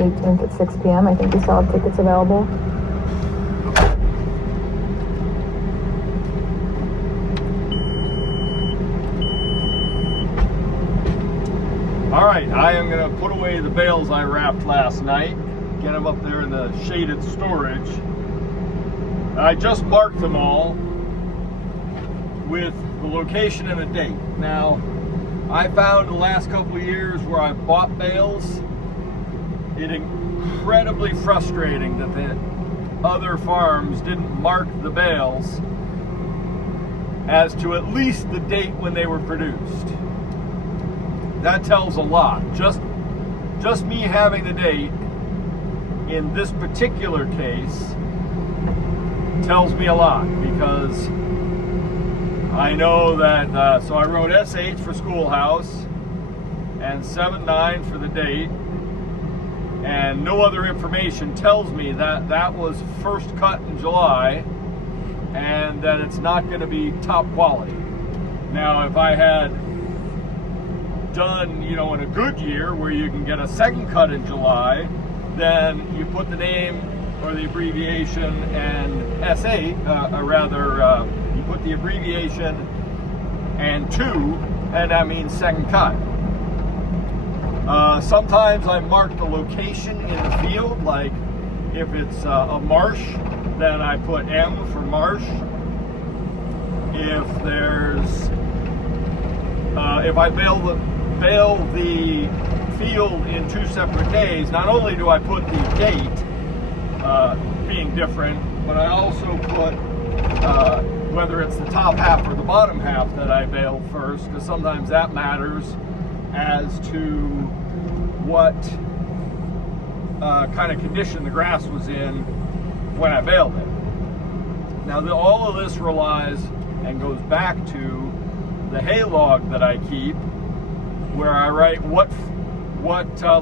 18th at 6 p.m. I think we still have tickets available. All right, I am going to put away the bales I wrapped last night, get them up there in the shaded storage. I just marked them all with the location and a date. Now, I found the last couple of years where I bought bales, it incredibly frustrating that the other farms didn't mark the bales as to at least the date when they were produced. That tells a lot. Just me having the date in this particular case tells me a lot, because I know that, so I wrote SH for schoolhouse and 7/9 for the date, and no other information tells me that that was first cut in July and that it's not going to be top quality. Now, if I had done, in a good year where you can get a second cut in July, then you put the name or the abbreviation and SA, you put the abbreviation and 2, and that means second cut. Sometimes I mark the location in the field, like if it's a marsh, then I put M for marsh. If there's, if I bale the field in 2 separate days, not only do I put the date being different, but I also put whether it's the top half or the bottom half that I baled first, because sometimes that matters as to what kind of condition the grass was in when I baled it. Now, all of this relies and goes back to the hay log that I keep, where I write what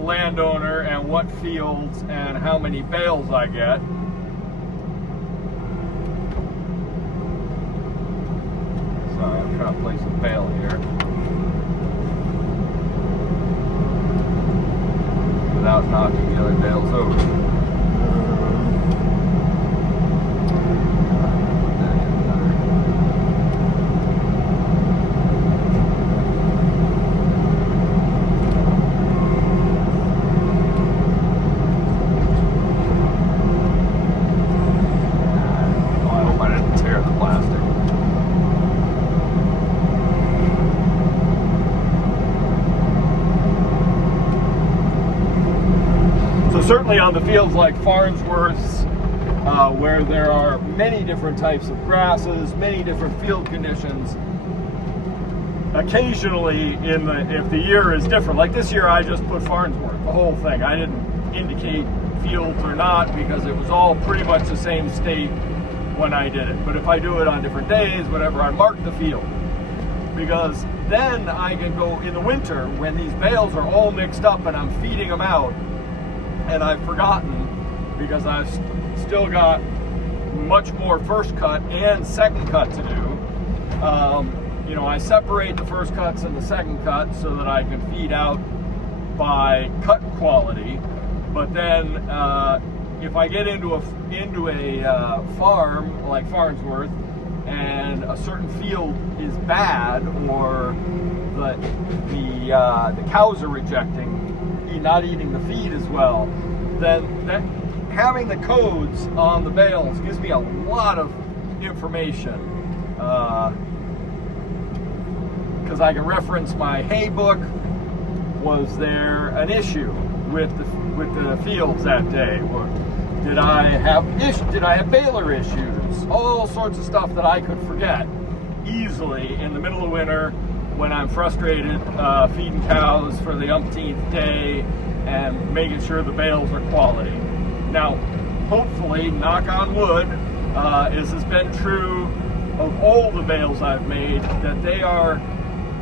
landowner and what fields and how many bales I get. Sorry, I'm trying to place a bale here without knocking the other bales over. Certainly on the fields like Farnsworth's, where there are many different types of grasses, many different field conditions, occasionally if the year is different, like this year I just put Farnsworth, the whole thing. I didn't indicate fields or not, because it was all pretty much the same state when I did it. But if I do it on different days, whatever, I mark the field, because then I can go in the winter when these bales are all mixed up and I'm feeding them out, and I've forgotten, because I've still got much more first cut and second cut to do. I separate the first cuts and the second cut so that I can feed out by cut quality. But then if I get into a farm like Farnsworth and a certain field is bad, or the cows are rejecting, not eating the feed as well, then having the codes on the bales gives me a lot of information, because I can reference my hay book. Was there an issue with the fields that day? Or did I have baler issues? All sorts of stuff that I could forget easily in the middle of winter, when I'm frustrated feeding cows for the umpteenth day and making sure the bales are quality. Now, hopefully, knock on wood, this has been true of all the bales I've made, that they are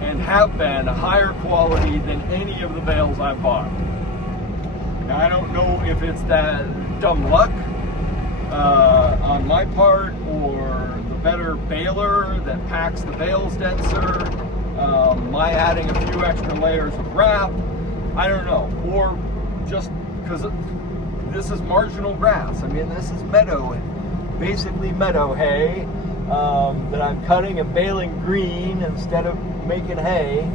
and have been higher quality than any of the bales I've bought. Now, I don't know if it's that dumb luck on my part, or the better baler that packs the bales denser, my adding a few extra layers of wrap, I don't know, or just because this is marginal grass. I mean, this is meadow, basically meadow hay that I'm cutting and baling green instead of making hay.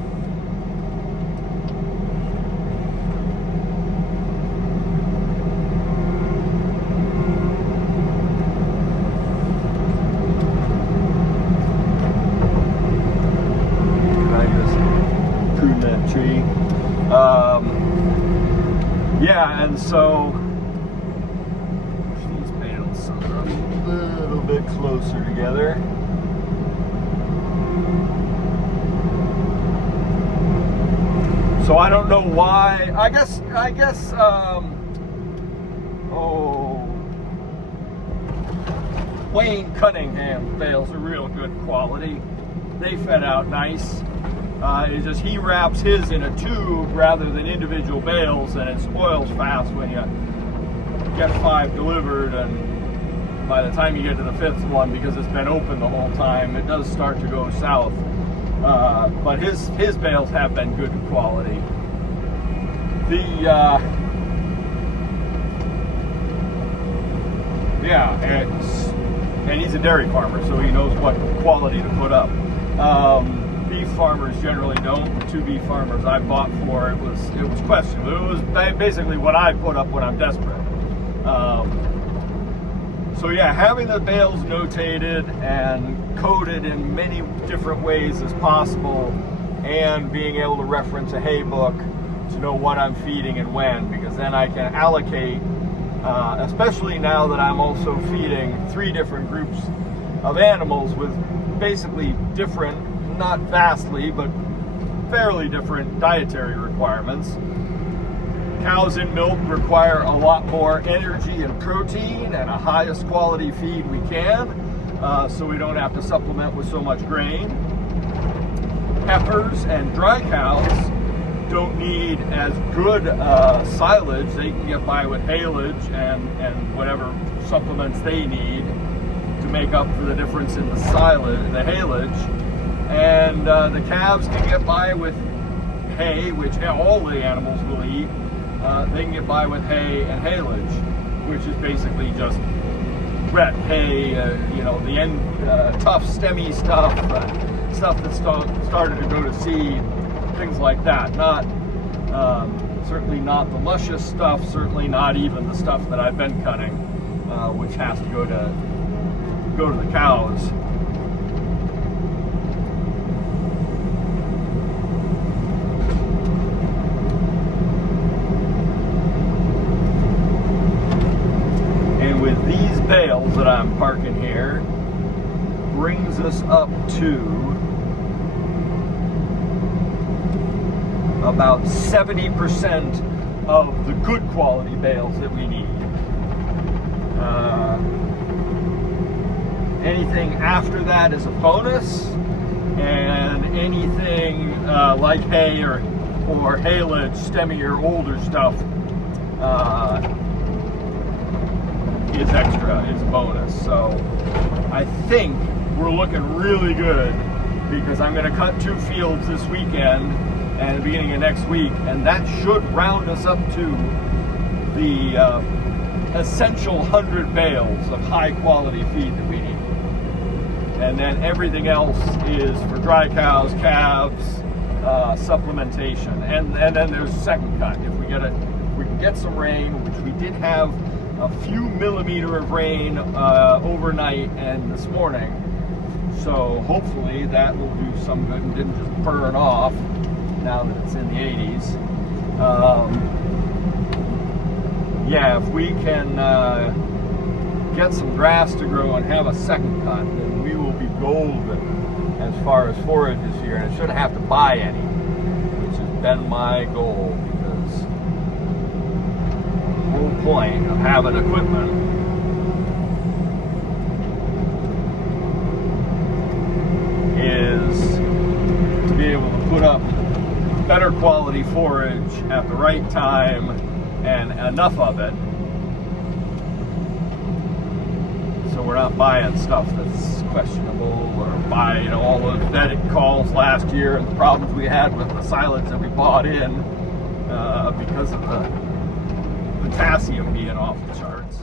Tree. Yeah, and so push these bales so they're a little bit closer together. So I don't know why. I guess Wayne Cunningham bales are real good quality. They fed out nice. It's just he wraps his in a tube rather than individual bales, and it spoils fast when you get 5 delivered, and by the time you get to the 5th one, because it's been open the whole time, it does start to go south. But his bales have been good quality. And he's a dairy farmer, so he knows what quality to put up. Beef farmers generally don't. The 2 beef farmers I bought for, it was questionable. It was basically what I put up when I'm desperate. So yeah, having the bales notated and coded in many different ways as possible, and being able to reference a hay book to know what I'm feeding and when, because then I can allocate, especially now that I'm also feeding 3 different groups of animals with basically different, not vastly, but fairly different dietary requirements. Cows in milk require a lot more energy and protein and a highest quality feed we can, so we don't have to supplement with so much grain. Heifers and dry cows don't need as good silage. They can get by with haylage and whatever supplements they need to make up for the difference in the silage, the haylage. And the calves can get by with hay, which all the animals will eat. They can get by with hay and haylage, which is basically just wet hay, the end tough stemmy stuff, stuff that started to go to seed, things like that. Not certainly not the luscious stuff, certainly not even the stuff that I've been cutting, which has to go to the cows. Bales that I'm parking here brings us up to about 70% of the good quality bales that we need. Anything after that is a bonus, and anything like hay or haylage, stemmier, older stuff is extra, is a bonus. So I think we're looking really good, because I'm going to cut 2 fields this weekend and the beginning of next week, and that should round us up to the essential 100 bales of high quality feed that we need. And then everything else is for dry cows, calves, supplementation, and then there's second cut. If we can get some rain, which we did have a few millimeter of rain overnight and this morning, so hopefully that will do some good and didn't just burn off now that it's in the 80s. Yeah, if we can get some grass to grow and have a second cut, then we will be golden as far as forage this year, and I shouldn't have to buy any, which has been my goal, because the whole point of having equipment is to be able to put up better quality forage at the right time and enough of it, so we're not buying stuff that's questionable, or buy all those vetted calls last year and the problems we had with the silage that we bought in because of the potassium being off the charts.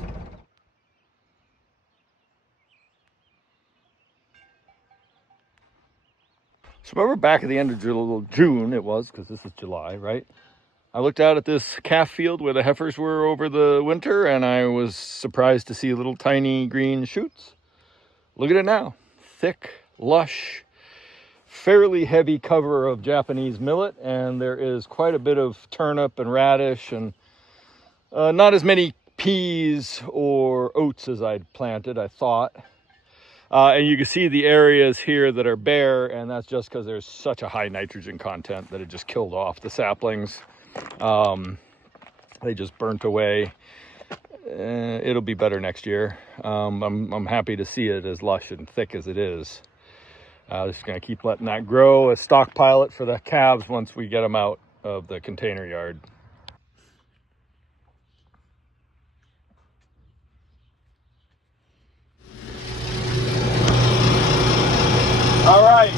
So remember back at the end of June, it was, because this is July, right? I looked out at this calf field where the heifers were over the winter, and I was surprised to see little tiny green shoots. Look at it now. Thick, lush, fairly heavy cover of Japanese millet, and there is quite a bit of turnip and radish, and not as many peas or oats as I'd planted, I thought. And you can see the areas here that are bare, and that's just because there's such a high nitrogen content that it just killed off the saplings. They just burnt away. It'll be better next year. I'm happy to see it as lush and thick as it is. Just gonna keep letting that grow, stockpile it for the calves once we get them out of the container yard. All right.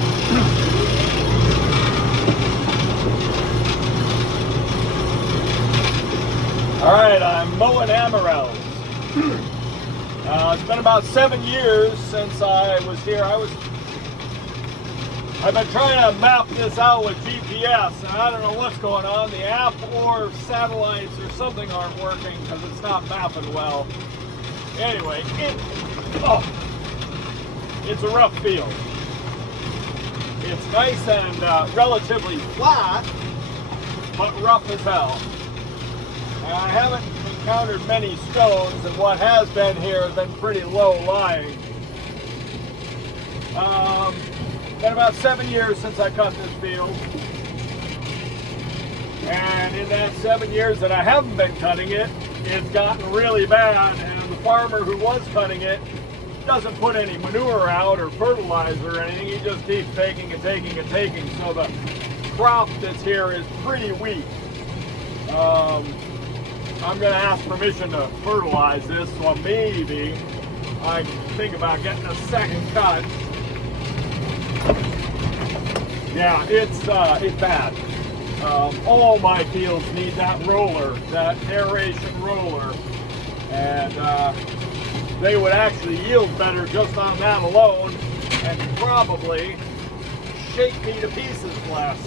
All right, I'm mowing amarels. It's been about 7 years since I was here. I've been trying to map this out with GPS, and I don't know what's going on. The app or satellites or something aren't working because it's not mapping well. Anyway, it's a rough field. It's nice and relatively flat, but rough as hell. And I haven't encountered many stones, and what has been here has been pretty low lying. Been about 7 years since I cut this field. And in that 7 years that I haven't been cutting it, it's gotten really bad, and the farmer who was cutting it doesn't put any manure out or fertilizer or anything. He just keeps taking and taking and taking. So the crop that's here is pretty weak. I'm going to ask permission to fertilize this, so maybe I can think about getting a second cut. Yeah, it's bad. All my fields need that roller, that aeration roller, and they would actually yield better just on that alone, and probably shake me to pieces less.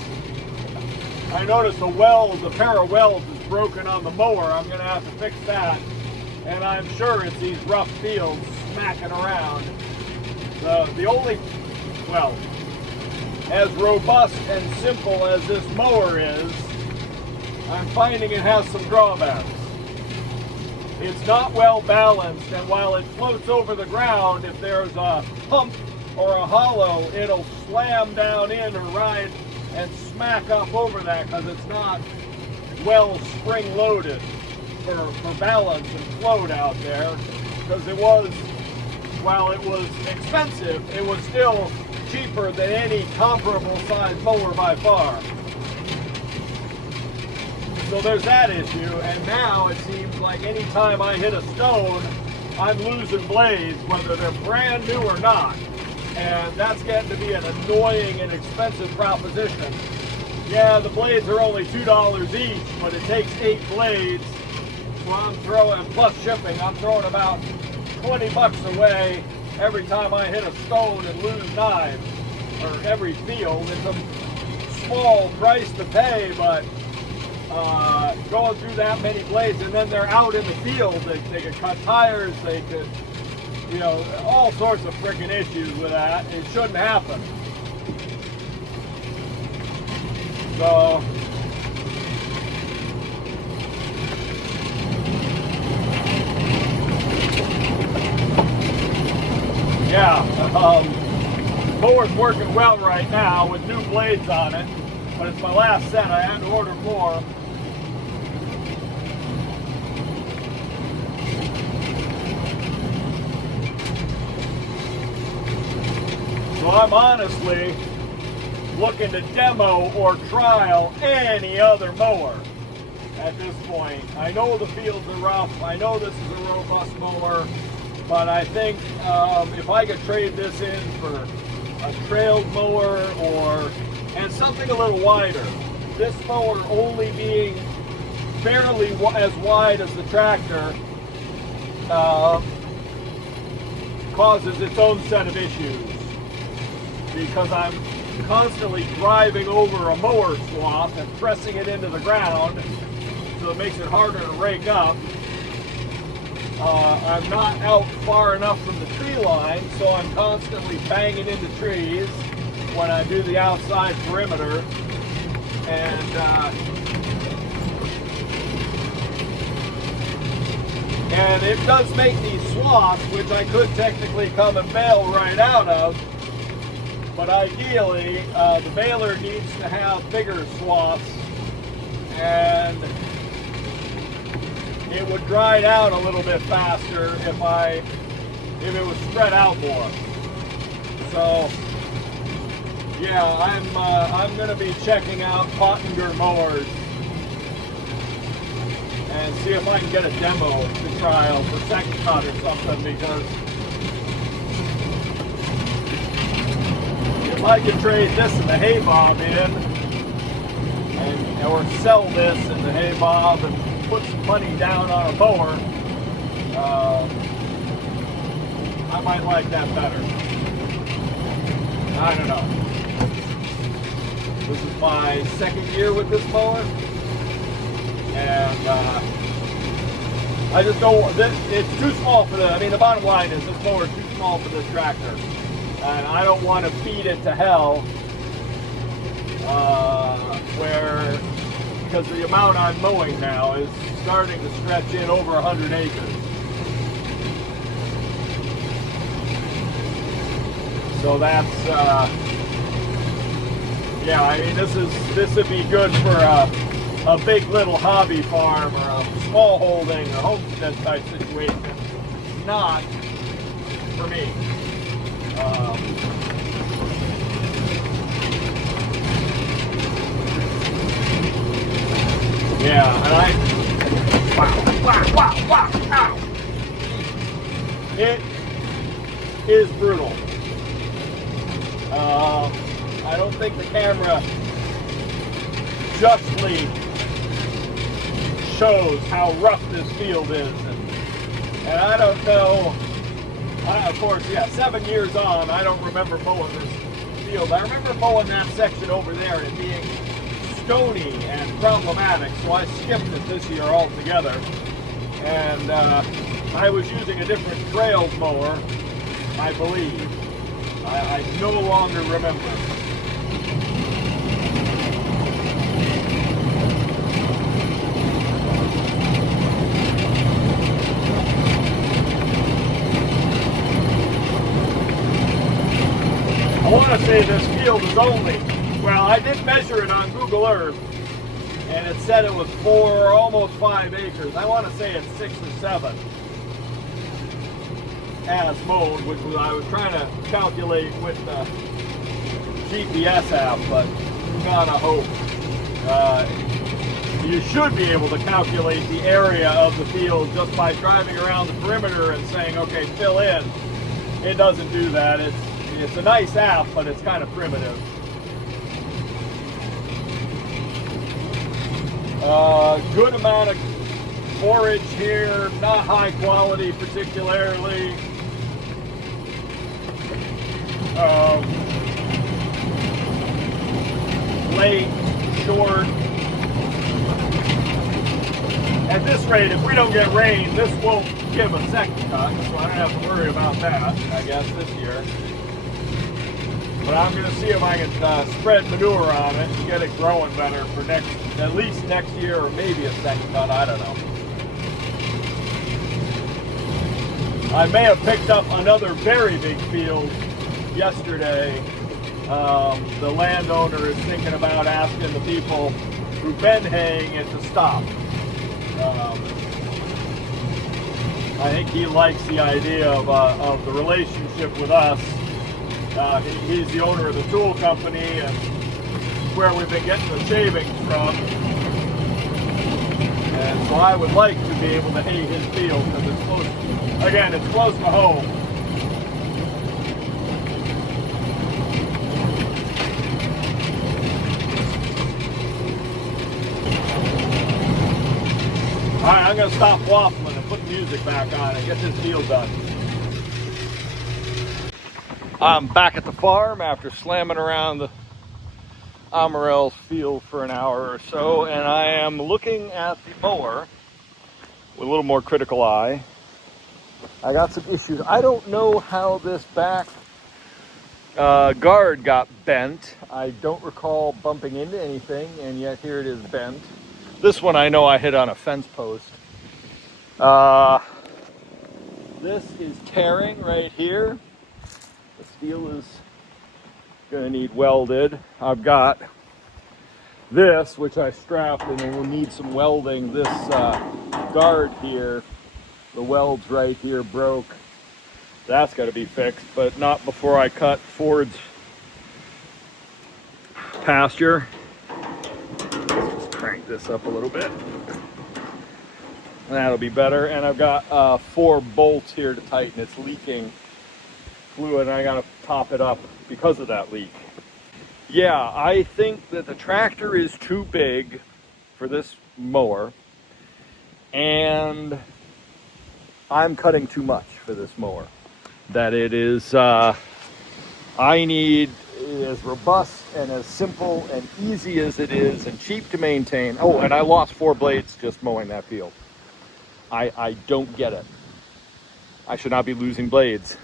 I noticed a pair of welds is broken on the mower. I'm going to have to fix that, and I'm sure it's these rough fields smacking around. The only, well, as robust and simple as this mower is, I'm finding it has some drawbacks. It's not well balanced, and while it floats over the ground, if there's a hump or a hollow, it'll slam down in or ride and smack up over that because it's not well spring loaded for balance and float out there. Because it was, while it was expensive, it was still cheaper than any comparable size mower by far. So there's that issue, and now it seems like any time I hit a stone, I'm losing blades, whether they're brand new or not. And that's getting to be an annoying and expensive proposition. Yeah, the blades are only $2 each, but it takes 8 blades. So I'm throwing, plus shipping, I'm throwing about 20 bucks away every time I hit a stone and lose knives, or every field. It's a small price to pay, but going through that many blades, and then they're out in the field, they could cut tires, they could, you know, all sorts of freaking issues with that. It shouldn't happen. So yeah, mower's working well right now with new blades on it, but it's my last set. I had to order more. So I'm honestly looking to demo or trial any other mower at this point. I know the fields are rough. I know this is a robust mower, but I think if I could trade this in for a trailed mower and something a little wider, this mower only being barely as wide as the tractor, causes its own set of issues, because I'm constantly driving over a mower swath and pressing it into the ground, so it makes it harder to rake up. I'm not out far enough from the tree line, so I'm constantly banging into trees when I do the outside perimeter. And it does make these swaths, which I could technically come and bale right out of, but ideally the baler needs to have bigger swaths, and it would dry it out a little bit faster if it was spread out more. So yeah, I'm going to be checking out Pottinger mowers and see if I can get a demo to trial for second cut or something, because if I could trade this and the hay bob in, or sell this and the hay bob and put some money down on a mower, I might like that better. I don't know. This is my second year with this mower, and I just don't, it's too small for the bottom line is this mower is too small for this tractor, and I don't want to feed it to hell, because the amount I'm mowing now is starting to stretch in over 100 acres. So that's, yeah, I mean, this would be good for a big little hobby farm or a small holding or homestead type situation. Not for me. Yeah, and wow, ow. It is brutal. I don't think the camera justly shows how rough this field is, and I don't know. Of course, yeah, 7 years on, I don't remember mowing this field. I remember mowing that section over there and it being stony and problematic, so I skipped it this year altogether. And I was using a different trails mower, I believe. I no longer remember. I want to say this field is only, well, I did measure it on Google Earth, and it said it was almost 5 acres. I want to say it's 6 or 7 as mowed, which I was trying to calculate with the GPS app, but gotta hope. You should be able to calculate the area of the field just by driving around the perimeter and saying, okay, fill in. It doesn't do that. It's a nice app, but it's kind of primitive. Good amount of forage here, not high quality particularly. Late, short. At this rate, if we don't get rain, this won't give a second cut, so I don't have to worry about that, I guess, this year. But I'm going to see if I can spread manure on it and get it growing better for at least next year, or maybe a second cut, I don't know. I may have picked up another very big field yesterday. The landowner is thinking about asking the people who've been haying it to stop. I think he likes the idea of the relationship with us. He's the owner of the tool company, and where we've been getting the shavings from. And so I would like to be able to hay his field, because it's close. Again, it's close to home. All right, I'm gonna stop waffling and put the music back on and get this deal done. I'm back at the farm after slamming around the Amarel's field for an hour or so, and I am looking at the mower with a little more critical eye. I got some issues. I don't know how this back guard got bent. I don't recall bumping into anything, and yet here it is bent. This one I know I hit on a fence post. This is tearing right here. The steel is going to need welded. I've got this, which I strapped, and it will need some welding. This guard here, the welds right here broke. That's got to be fixed, but not before I cut Ford's Pasture. Let's just crank this up a little bit. That'll be better. And I've got 4 bolts here to tighten. It's leaking fluid, and I got to top it up because of that leak. Yeah, I think that the tractor is too big for this mower, and I'm cutting too much for this mower. That it is, I need as robust and as simple and easy as it is and cheap to maintain. Oh, and I lost 4 blades just mowing that field. I don't get it. I should not be losing blades.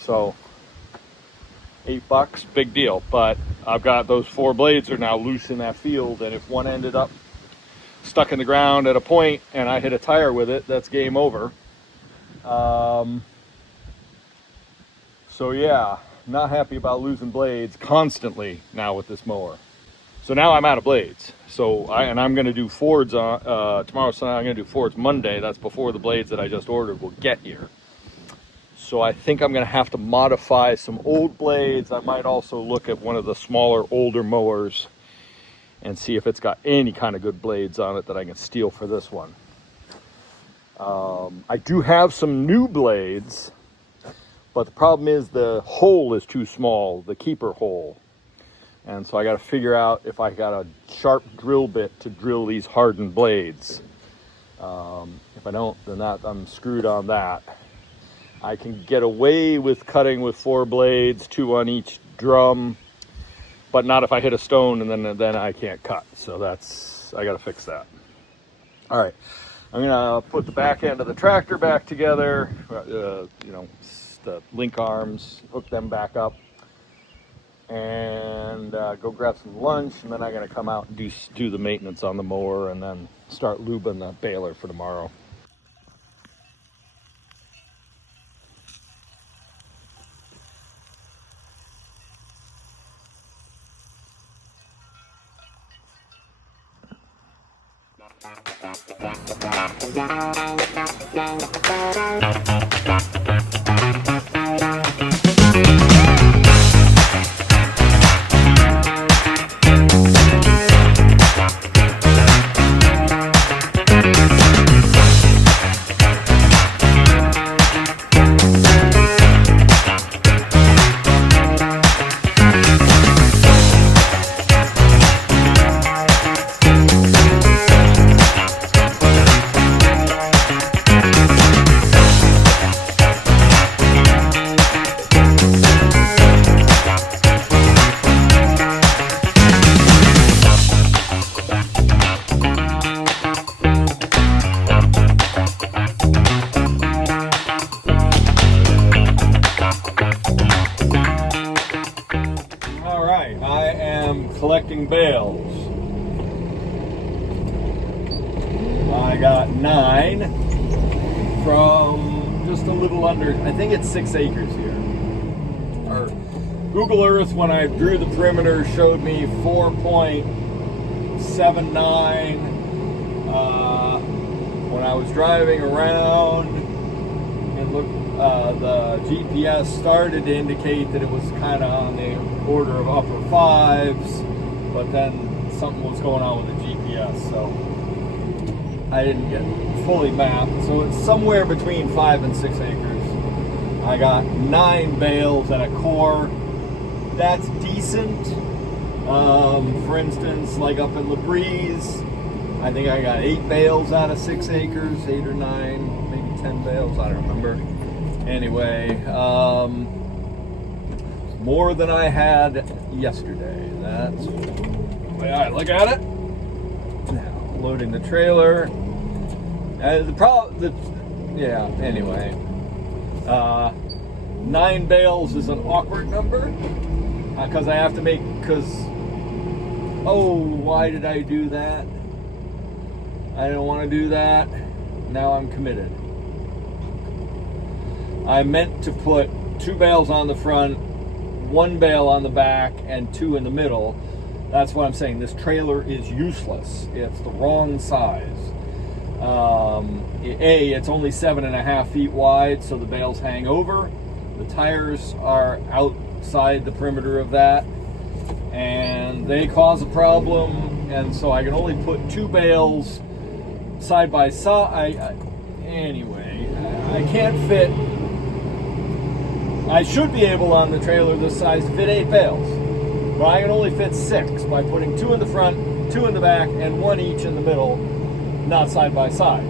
So $8, big deal. But I've got those 4 blades are now loose in that field, and if one ended up stuck in the ground at a point and I hit a tire with it, that's game over. So yeah, not happy about losing blades constantly now with this mower. So now I'm out of blades. So I'm going to do Fords on tomorrow. So I'm going to do Fords Monday. That's before the blades that I just ordered will get here. So I think I'm going to have to modify some old blades. I might also look at one of the smaller, older mowers and see if it's got any kind of good blades on it that I can steal for this one. I do have some new blades, but the problem is the hole is too small, the keeper hole. And so I got to figure out if I got a sharp drill bit to drill these hardened blades. If I don't, then I'm screwed on that. I can get away with cutting with 4 blades, 2 on each drum, but not if I hit a stone, and then I can't cut. So I got to fix that. All right, I'm gonna put the back end of the tractor back together. The link arms, hook them back up, and go grab some lunch, and then I'm going to come out and do the maintenance on the mower and then start lubing the baler for tomorrow. Collecting bales. I got 9 from just a little under, I think it's 6 acres here. Or Google Earth, when I drew the perimeter, showed me 4.79. When I was driving around and looked, the GPS started to indicate that it was kind of on the order of upper 5s, but then something was going on with the GPS, so I didn't get fully mapped. So it's somewhere between 5 and 6 acres. I got 9 bales and a core. That's decent. For instance, like up in LaBreeze, I think I got 8 bales out of 6 acres, 8 or 9, maybe 10 bales, I don't remember. Anyway, more than I had yesterday. That's the way I look at it. Now, loading the trailer. Anyway. 9 bales is an awkward number because I have to make, why did I do that? I don't want to do that. Now I'm committed. I meant to put 2 bales on the front, 1 bale on the back, and 2 in the middle. That's what I'm saying. This trailer is useless. It's the wrong size. It's only 7.5 feet wide, so the bales hang over. The tires are outside the perimeter of that, and they cause a problem. And so I can only put 2 bales side by side. I can't fit. I should be able on the trailer this size to fit 8 bales, but I can only fit 6 by putting 2 in the front, 2 in the back, and 1 each in the middle, not side by side.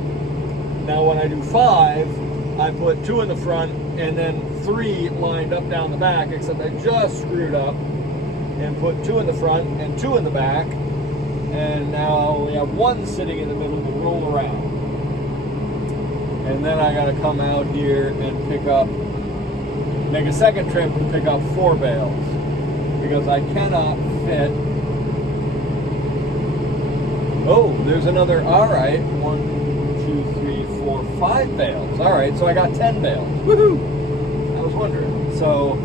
Now when I do 5, I put 2 in the front and then 3 lined up down the back, except I just screwed up and put 2 in the front and 2 in the back, and now we have 1 sitting in the middle to roll around. And then I gotta come out here and make a second trip and pick up 4 bales, because I cannot fit. Oh, there's another, alright, 1, 2, 3, 4, 5 bales. Alright, so I got 10 bales. Woohoo! I was wondering. So,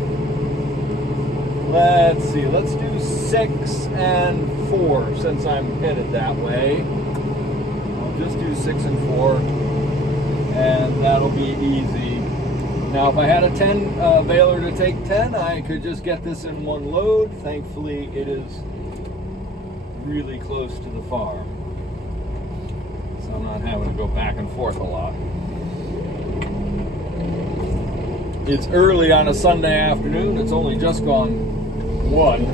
let's see, let's do 6 and 4 since I'm headed that way. I'll just do 6 and 4, and that'll be easy. Now, if I had a 10 baler to take 10, I could just get this in one load. Thankfully, it is really close to the farm, so I'm not having to go back and forth a lot. It's early on a Sunday afternoon. It's only just gone 1.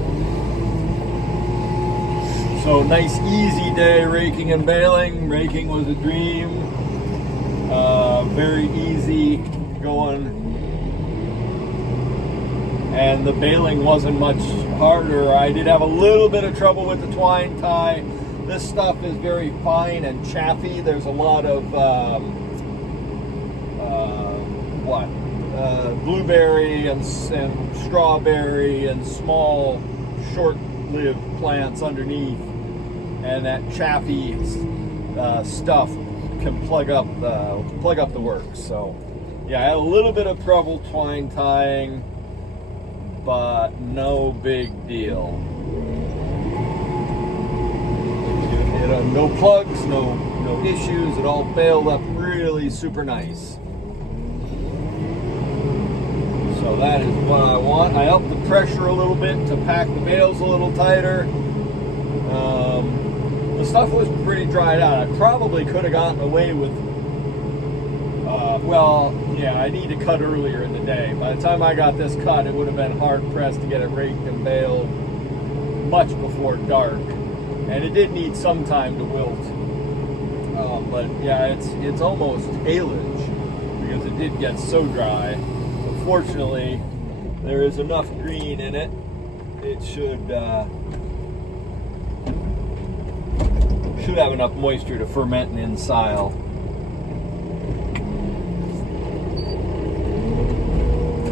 So nice easy day raking and baling. Raking was a dream. Very easy going. And the baling wasn't much harder. I did have a little bit of trouble with the twine tie. This stuff is very fine and chaffy. There's a lot of blueberry and strawberry and small short-lived plants underneath, and that chaffy stuff can plug up the works. So yeah, I had a little bit of trouble twine tying, but no big deal. No plugs, no issues. It all bailed up really super nice. So that is what I want. I upped the pressure a little bit to pack the bales a little tighter. The stuff was pretty dried out. I probably could have gotten away with, I need to cut earlier in the day. By the time I got this cut, it would have been hard pressed to get it raked and baled much before dark. And it did need some time to wilt. But yeah, it's almost haylage because it did get so dry. Fortunately, there is enough green in it. It should have enough moisture to ferment and ensile.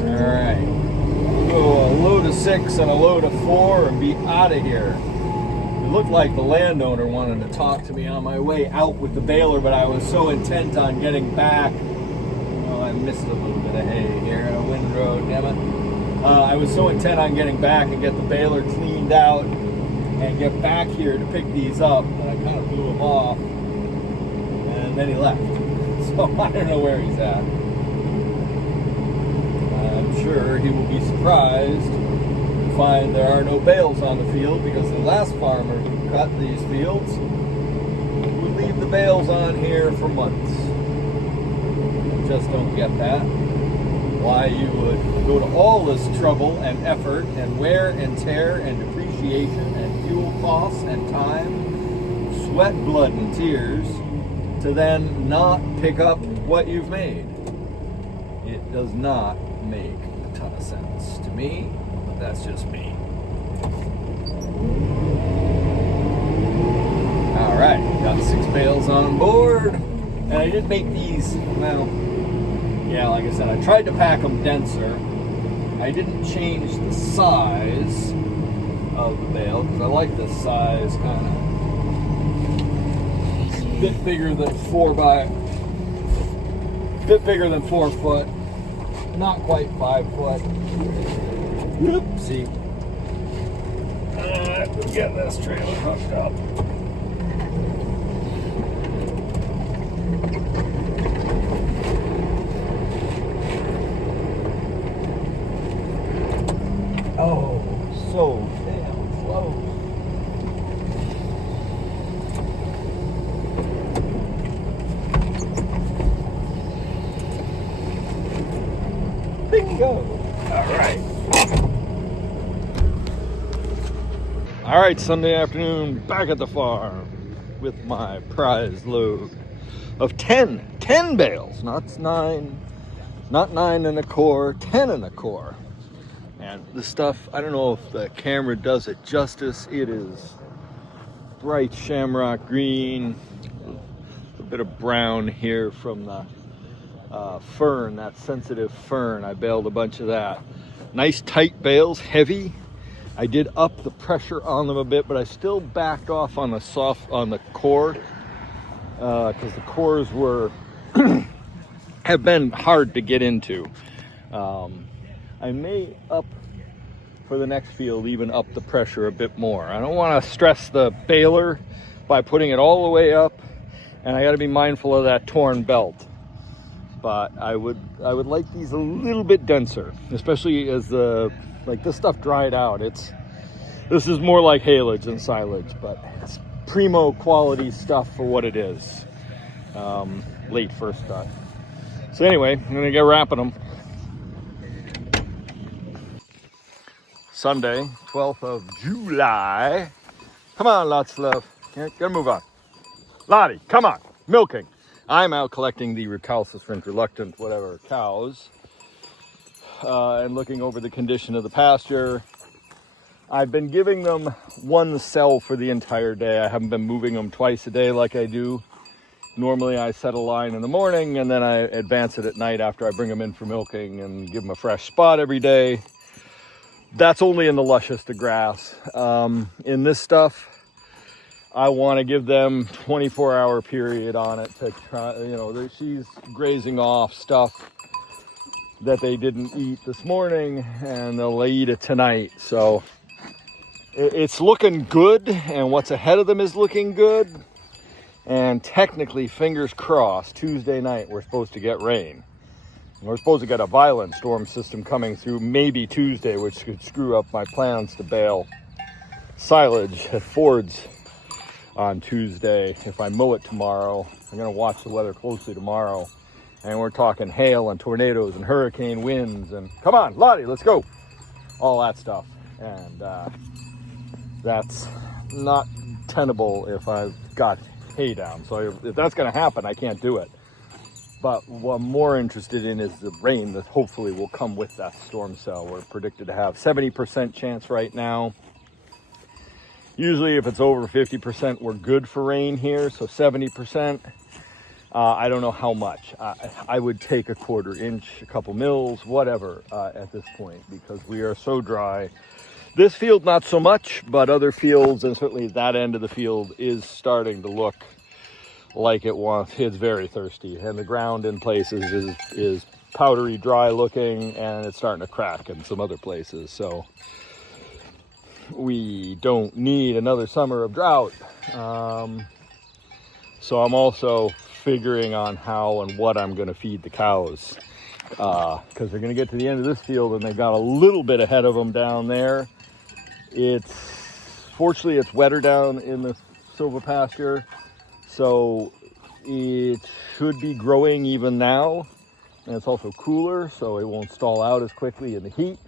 Alright. Go a load of 6 and a load of 4 and be out of here. It looked like the landowner wanted to talk to me on my way out with the baler, but I was so intent on getting back. Oh, I missed a little bit of hay here on a windrow, damn it. I was so intent on getting back and get the baler cleaned out and get back here to pick these up that I kind of blew him off, and then he left. So I don't know where he's at. I'm sure he will be surprised to find there are no bales on the field, because the last farmer who cut these fields would leave the bales on here for months. I just don't get that. Why you would go to all this trouble and effort and wear and tear and depreciation and fuel costs and time sweat, blood, and tears to then not pick up what you've made. It does not make a ton of sense to me, but that's just me. All right, got 6 bales on board, and I did make these, well, yeah, like I said, I tried to pack them denser. I didn't change the size of the bale because I like this size, kind of a bit bigger than 4 foot, not quite 5 foot. Oopsie. Get this trailer hooked up. Oh, so damn close. Bingo. All right. All right, Sunday afternoon, back at the farm with my prize load of 10 bales, not 9 and a core, 10 and a core. And the stuff, I don't know if the camera does it justice. It is bright shamrock green, a bit of brown here from the fern, that sensitive fern. I baled a bunch of that. Nice tight bales, heavy. I did up the pressure on them a bit, but I still backed off on the core because the cores have been hard to get into. I may up for the next field, even up the pressure a bit more. I don't want to stress the baler by putting it all the way up, and I got to be mindful of that torn belt. But I would like these a little bit denser, especially as this stuff dried out. This is more like haylage than silage, but it's primo quality stuff for what it is. Late first start. So anyway, I'm gonna get wrapping them. Sunday, 12th of July. Come on, lots of love. Gotta move on. Lottie, come on, milking. I'm out collecting the recalcitrant, reluctant, whatever, cows. And looking over the condition of the pasture. I've been giving them one cell for the entire day. I haven't been moving them twice a day like I do. Normally I set a line in the morning and then I advance it at night after I bring them in for milking and give them a fresh spot every day. That's only in the lushest of grass. In this stuff, I want to give them 24-hour period on it to try, she's grazing off stuff that they didn't eat this morning and they'll eat it tonight. So it's looking good, and what's ahead of them is looking good. And technically, fingers crossed, Tuesday night we're supposed to get rain. We're supposed to get a violent storm system coming through maybe Tuesday, which could screw up my plans to bale silage at Ford's on Tuesday. If I mow it tomorrow, I'm going to watch the weather closely tomorrow. And we're talking hail and tornadoes and hurricane winds and come on, Lottie, let's go. All that stuff. And that's not tenable if I've got hay down. So if that's going to happen, I can't do it. But what I'm more interested in is the rain that hopefully will come with that storm cell. We're predicted to have 70% chance right now. Usually if it's over 50%, we're good for rain here. So 70%, I don't know how much. I would take a 1/4 inch, a couple mils, whatever at this point, because we are so dry. This field, not so much, but other fields, and certainly that end of the field is starting to look like it wants. It's very thirsty, and the ground in places is powdery dry looking, and it's starting to crack in some other places. So we don't need another summer of drought. So I'm also figuring on how and what I'm going to feed the cows, because they're going to get to the end of this field and they got a little bit ahead of them down there. Fortunately it's wetter down in the silver pasture, so it should be growing even now, and it's also cooler, so it won't stall out as quickly in the heat.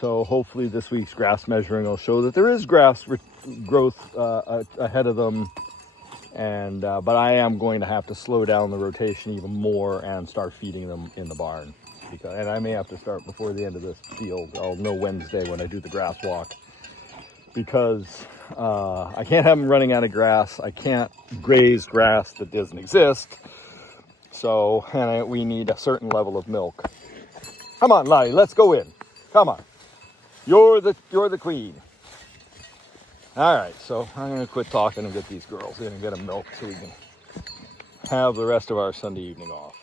So hopefully this week's grass measuring will show that there is grass growth ahead of them And but I am going to have to slow down the rotation even more and start feeding them in the barn. And I may have to start before the end of this field. I'll know Wednesday when I do the grass walk, because I can't have them running out of grass. I can't graze grass that doesn't exist. So, and we need a certain level of milk. Come on, Lottie, let's go in. Come on. You're the queen. All right, so I'm going to quit talking and get these girls in and get them milk so we can have the rest of our Sunday evening off.